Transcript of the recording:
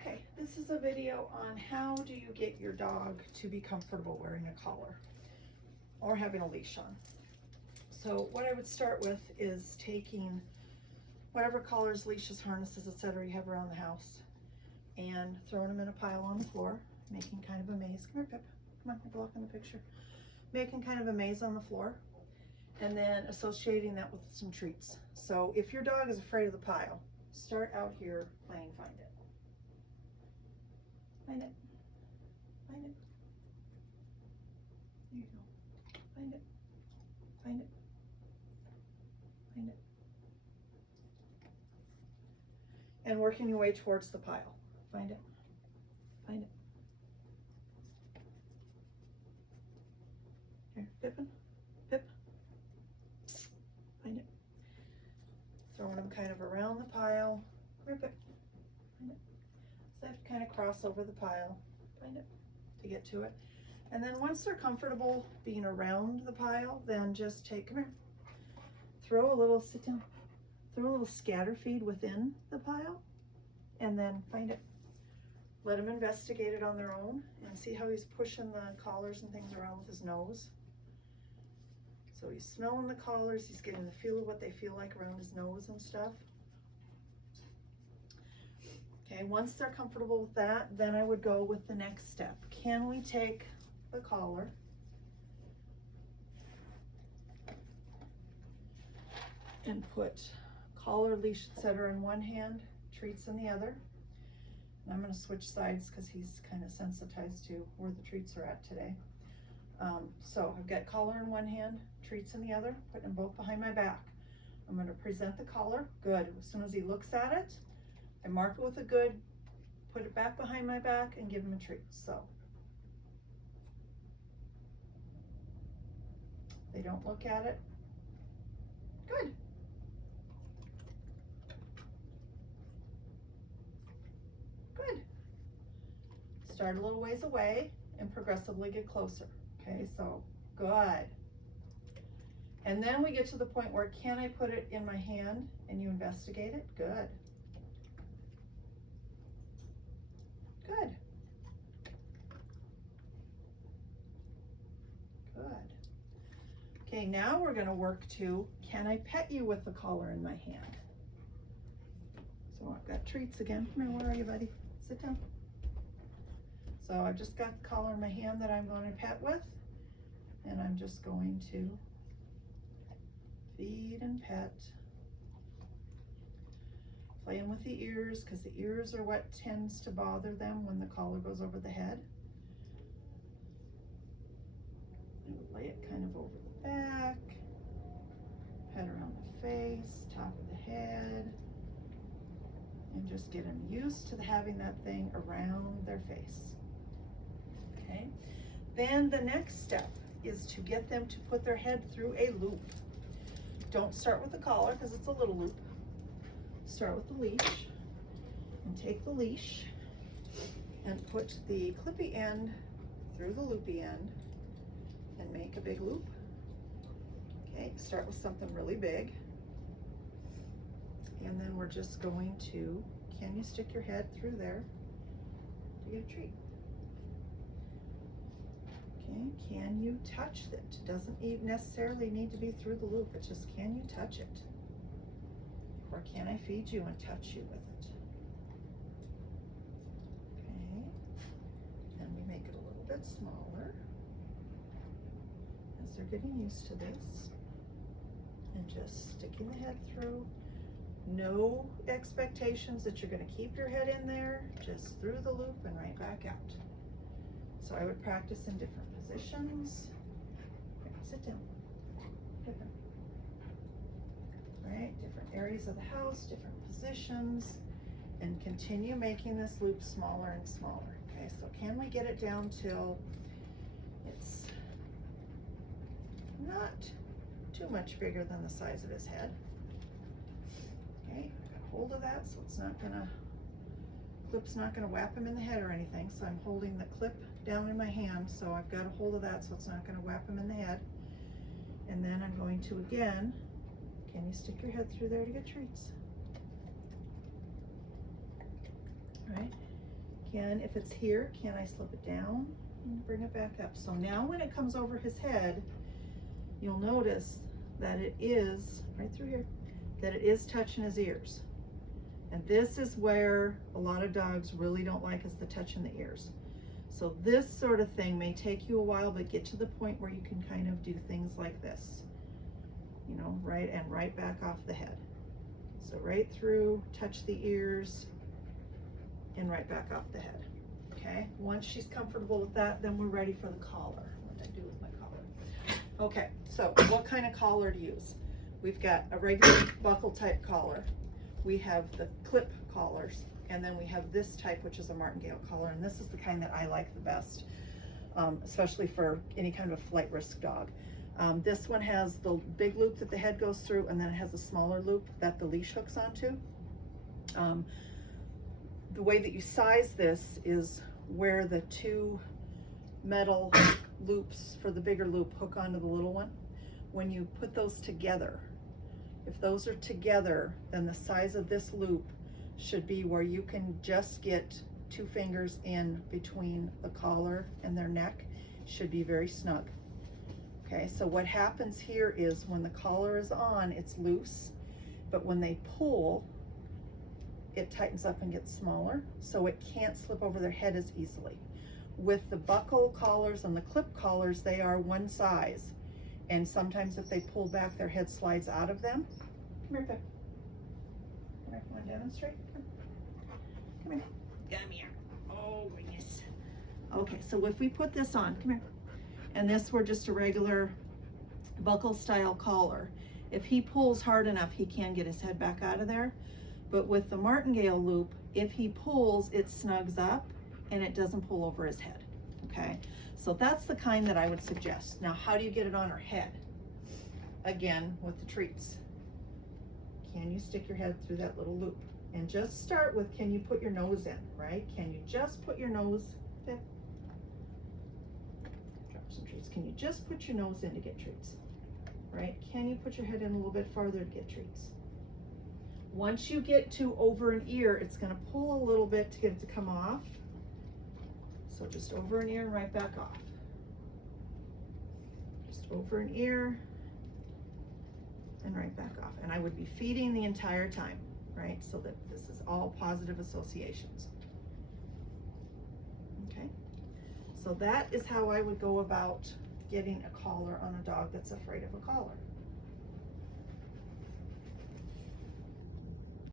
Okay, this is a video on how do you get your dog to be comfortable wearing a collar or having a leash on. So what I would start with is taking whatever collars, leashes, harnesses, etc. you have around the house and throwing them in a pile on the floor, making kind of a maze. Come here, Pip. Come on, you're blocking the picture. Making kind of a maze on the floor, and then associating that with some treats. So if your dog is afraid of the pile, start out here playing find it. Find it. Find it. There you go. Find it. Find it. Find it. And working your way towards the pile. Find it. Find it. Here, Pippin. Pip. Find it. Throwing them kind of around the pile. Come here, Pip. Find it. So they have to kind of cross over the pile. Find it. To get to it. And then once they're comfortable being around the pile, then just take, come here. Throw a little, sit down. Throw a little scatter feed within the pile. And then find it. Let him investigate it on their own and see how he's pushing the collars and things around with his nose. So he's smelling the collars, he's getting the feel of what they feel like around his nose and stuff. Okay, once they're comfortable with that, then I would go with the next step. Can we take the collar and put collar, leash, etc. in one hand, treats in the other? And I'm going to switch sides because he's kind of sensitized to where the treats are at today. So I've got collar in one hand, treats in the other, putting them both behind my back. I'm going to present the collar. Good. As soon as he looks at it, I mark it with a good, put it back behind my back, and give him a treat. So they don't look at it. Good. Good. Start a little ways away and progressively get closer. Okay, so good. And then we get to the point where, can I put it in my hand, and you investigate it? Good. Good. Good. Okay, now we're going to work to, can I pet you with the collar in my hand? So I've got treats again. Come here, where are you, buddy? Sit down. So I've just got the collar in my hand that I'm going to pet with, and I'm just going to feed and pet. Playing with the ears, because the ears are what tends to bother them when the collar goes over the head. I would lay it kind of over the back, pet around the face, top of the head, and just get them used to having that thing around their face. Okay, then the next step is to get them to put their head through a loop. Don't start with the collar because it's a little loop. Start with the leash and take the leash and put the clippy end through the loopy end and make a big loop. Okay, start with something really big. And then we're just going to, can you stick your head through there to get a treat? Okay, can you touch it? It doesn't necessarily need to be through the loop, it's just, can you touch it? Or can I feed you and touch you with it? Okay, and we make it a little bit smaller as they're getting used to this. And just sticking the head through. No expectations that you're going to keep your head in there, just through the loop and right back out. So I would practice in different positions. Here, sit down. Different. Right, different areas of the house, different positions, and continue making this loop smaller and smaller. Okay, so can we get it down till it's not too much bigger than the size of his head? Okay, I got hold of that so it's not gonna, clip's not gonna whap him in the head or anything. So I'm holding the clip down in my hand, so I've got a hold of that so it's not gonna whap him in the head. And then I'm going to again, can you stick your head through there to get treats? All right, Again, if it's here, can I slip it down and bring it back up? So now when it comes over his head, you'll notice that it is, right through here, that it is touching his ears. And this is where a lot of dogs really don't like, is the touch in the ears. So this sort of thing may take you a while, but get to the point where you can kind of do things like this, you know, right, and right back off the head. So right through, touch the ears, and right back off the head. Okay, once she's comfortable with that, then we're ready for the collar. What did I do with my collar? Okay, so what kind of collar to use? We've got a regular buckle type collar. We have the clip collars, and then we have this type, which is a martingale collar, and this is the kind that I like the best, especially for any kind of flight risk dog. This one has the big loop that the head goes through, and then it has a smaller loop that the leash hooks onto. The way that you size this is where the two metal loops for the bigger loop hook onto the little one. When you put those together, if those are together, then the size of this loop should be where you can just get 2 fingers in between the collar and their neck. Should be very snug. Okay, so what happens here is when the collar is on, it's loose, but when they pull, it tightens up and gets smaller, so it can't slip over their head as easily. With the buckle collars and the clip collars, they are one size, and sometimes if they pull back, their head slides out of them. Come here, Pip. Come here, want to demonstrate? Come here. Come here. Oh, goodness. Okay, so if we put this on, come here, and this were just a regular buckle style collar, if he pulls hard enough, he can get his head back out of there. But with the martingale loop, if he pulls, it snugs up and it doesn't pull over his head, okay? So that's the kind that I would suggest. Now, how do you get it on her head? Again, with the treats. Can you stick your head through that little loop? And just start with, can you put your nose in, right? Can you just put your nose, drop some treats. Can you just put your nose in to get treats, right? Can you put your head in a little bit farther to get treats? Once you get to over an ear, it's going to pull a little bit to get it to come off. So just over an ear and right back off. Just over an ear and right back off. And I would be feeding the entire time, right? So that this is all positive associations. Okay. So that is how I would go about getting a collar on a dog that's afraid of a collar.